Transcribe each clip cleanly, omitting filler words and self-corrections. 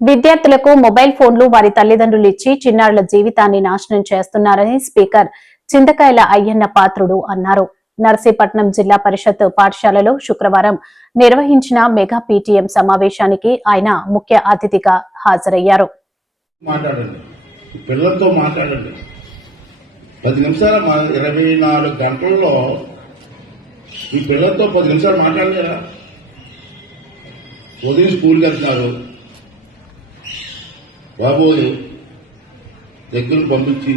విద్యార్థులకు మొబైల్ ఫోన్లు వారి తల్లిదండ్రులు ఇచ్చి చిన్నారుల జీవితాన్ని నాశనం చేస్తున్నారని స్పీకర్ చింతకాయల అయ్యన్న పాత్రుడు అన్నారు. నర్సీపట్నం జిల్లా పరిషత్ పాఠశాలలో శుక్రవారం నిర్వహించిన మెగా పీటీఎం సమావేశానికి ఆయన ముఖ్య అతిథిగా హాజరయ్యారు. పిల్లలతో మాట్లాడండి. 10 నిమిషాలు 24 గంటల్లో ఈ పిల్లలతో 10 నిమిషాలు మాట్లాడలేరా? ఉదయం స్కూల్కి వెళ్తున్నారు, బాబోయ్ దగ్గర పంపించి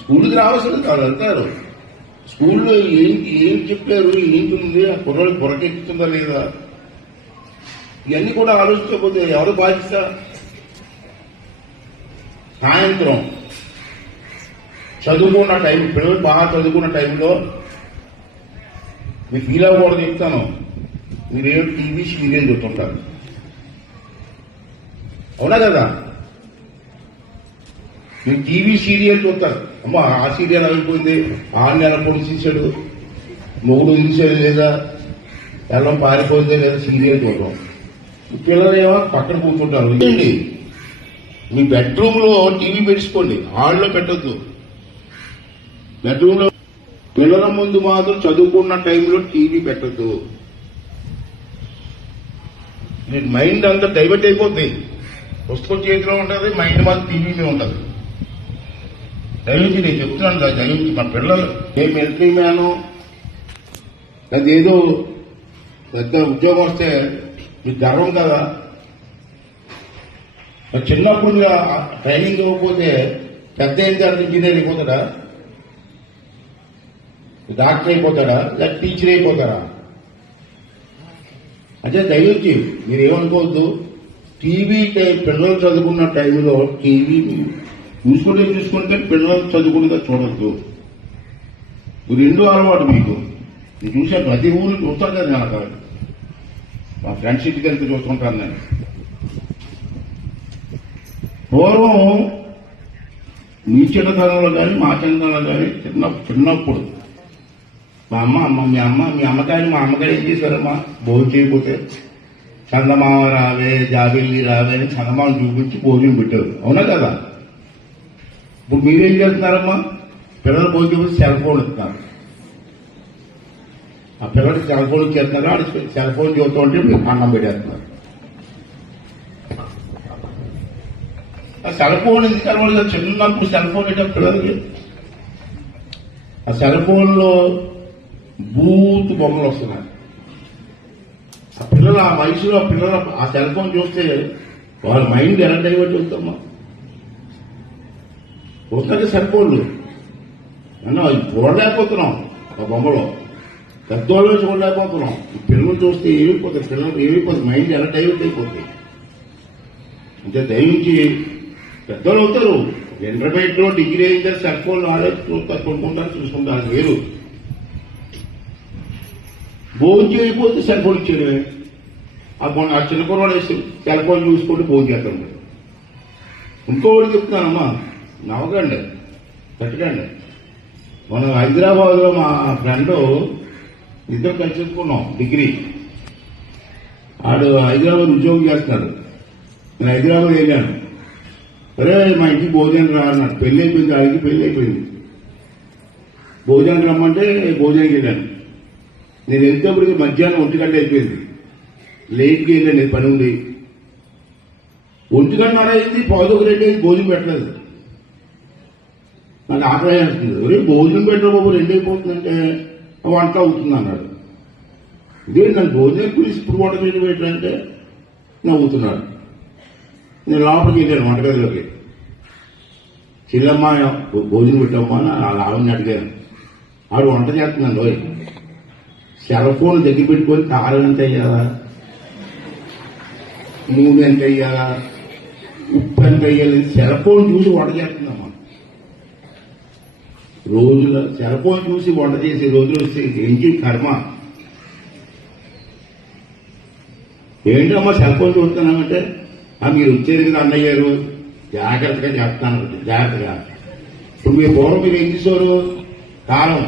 స్కూల్కి రావాల్సింది కాదు, వెళ్తారు. స్కూల్లో ఏం చెప్పారు, ఏంటుంది, ఆ కుర్రాళ్ళు బుర్రకెక్కుతుందా లేదా, ఇవన్నీ కూడా ఆలోచించకపోతే ఎవరు బాధ్యత? సాయంత్రం చదువుకున్న టైం, పిల్లలు బాగా చదువుకున్న టైంలో మీరు ఫీల్ అవ్వకూడదు చెప్తాను. మీరేం టీవీ సీరియల్ చూస్తుంటారు, అవునా కదా? మీరు టీవీ సీరియల్ చూస్తారు. అమ్మ ఆ సీరియల్ అయిపోయింది, 6 నెలల పొడి తీసాడు, మొగుడు తీసాడు లేదా, ఎల్లం పారిపోయిందే లేదా, సీరియల్ చూడటం. పిల్లలు ఏమో పక్కన కూర్చుంటారు. మీ బెడ్రూమ్ లో టీవీ పెట్టుకోండి, హాల్లో పెట్టద్దు. బెడ్రూమ్ లో పిల్లల ముందు మాత్రం చదువుకున్న టైంలో టీవీ పెట్టద్దు. మైండ్ అంతా డైవర్ట్ అయిపోతుంది. పుస్తకం చేతిలో ఉంటుంది, మైండ్ మాత్రం టీవీ మీద ఉంటుంది. దయచేసి నేను చెప్తున్నాను కదా, దయచేసి మా పిల్లలు ఏ మిలిటరీ మ్యాను అదేదో పెద్ద ఉద్యోగం వస్తే మీకు గర్వం కదా. చిన్నప్పుడు ట్రైనింగ్ ఇవ్వకపోతే పెద్ద అయిన తర్వాత ఇంజనీర్ అయిపోతాడా, డాక్టర్ అయిపోతాడా, లేదా టీచర్ అయిపోతారా? అంటే దయచేసి మీరేమనుకోవద్దు. టీవీ పిల్లలు చదువుకున్న టైంలో టీవీ చూసుకుంటే పిల్లలు చదువుకుంటే చూడద్దు. రెండో అలవాటు మీకు. నేను చూసాను, ప్రతి ఊరు చూస్తాను కదా, నేను అక్కడ మా ఫ్రెండ్స్ ఇంటికి వెళ్తే చూస్తుంటాను. నేను పూర్వం మీ చిన్నతనంలో కానీ మా చిన్నతనంలో కానీ చిన్నప్పుడు మా మీ అమ్మకాయని మా అమ్మగారు ఏం చేశారమ్మా, భోజనం చేయకపోతే చందమామ రావే, జాబిల్లి రావే అని చందమామ చూపించి భోజనం పెట్టారు, అవునా కదా? ఇప్పుడు మీరేం చేస్తున్నారమ్మా, పిల్లలు భోజనం సెల్ ఫోన్ ఇస్తున్నారు. ఆ పిల్లలకి సెల్ ఫోన్ ఇచ్చేస్తున్నారు, ఆడి సెల్ ఫోన్ చూస్తూ ఉంటే మీరు అన్నం పెట్టేస్తున్నారు. ఆ సెల్ ఫోన్ ఎందుకు కనబడదు? చిన్నప్పుడు సెల్ ఫోన్ ఏంటో పిల్లలకి. ఆ సెల్ ఫోన్ లో బూత్ బొమ్మలు వస్తున్నాయి. ఆ పిల్లలు ఆ వయసులో పిల్లలు ఆ సెల్ ఫోన్ చూస్తే వాళ్ళ మైండ్ ఎలా డైవర్ట్ అవుతామా? వస్తాయి సెల్ ఫోన్లు చూడలేకపోతున్నాం. ఆ బొమ్మలో పెద్దవాళ్ళు చూడలేకపోతున్నాం. పిల్లలు చూస్తే ఏమైపోతాయి, పిల్లలు ఏమైపోతుంది, మైండ్ ఎలా డైవర్ట్ అయిపోతాయి. అంటే దయించి పెద్దలు అవుతారు, ఇంటర్మీడియట్ లో డిగ్రీ అయిన సెల్ ఫోన్ కొనుక్కుంటారు, చూసుకుంటారు, వేరు. భోజనం చేయకపోతే సెల్ ఫోన్ ఇచ్చారు. ఆ చిన్న కుర్రాడు వేసి సెల్ ఫోన్ చూసుకుంటూ భోజనం చేస్తాడు. ఇంకోటి చెప్తానమ్మా, నవ్వకండి, పెట్టకండి. మనం హైదరాబాద్ లో మా ఫ్రెండ్ ఇద్దరు కలిసి చెప్పుకున్నాం, డిగ్రీ. ఆడు హైదరాబాద్ ఉద్యోగం చేస్తున్నాడు, నేను హైదరాబాద్ వెళ్ళాను. అరే మా ఇంటికి భోజనం రా అన్నాడు. పెళ్లి అయిపోయింది, ఆడికి పెళ్లి అయిపోయింది. భోజనం రమ్మంటే భోజనానికి వెళ్ళాను. నేను వెళ్తేప్పటికి మధ్యాహ్నం 1 గంట అయిపోయింది. లేట్కి వెళ్ళాను, నేను పని ఉంది. 1 గంట అయింది, 11 అయింది, భోజనం పెట్టలేదు. నాకు ఆకలి వేస్తుంది. ఒరే భోజనం పెట్టబాబు, 2 అయిపోతుందంటే వంట అవుతుంది అన్నాడు. ఇదే నన్ను భోజనం పిలిచి ఇప్పుడు వంట మీద పెట్టాలంటే నవ్వుతున్నాడు. నేను లోపలికి వెళ్ళాను వంటగదిలోకి. చిల్లమ్మ భోజనం పెట్టమ్మా అని ఆవిడని అడిగాను. ఆవిడ వంట చేస్తున్నాను. రోజు సెల్ ఫోన్ దగ్గర పెట్టుకొని కారం ఎంత అయ్యాలా, నూనె ఎంత అయ్యాలా, ఉప్పు ఎంత అయ్యాలి, సెల్ ఫోన్ చూసి వంట చేస్తుందమ్మా. రోజుల సెల్ ఫోన్ చూసి వంట చేసే రోజులు వస్తే ఏంటి కర్మ? ఏంటమ్మా సెల్ ఫోన్ చూస్తున్నామంటే, మీరు వచ్చారు కదా అన్నయ్య గారు, జాగ్రత్తగా చెప్తాను, జాగ్రత్తగా. ఇప్పుడు మీ పూర్వం మీరు ఏం చేసేవారు, కాలం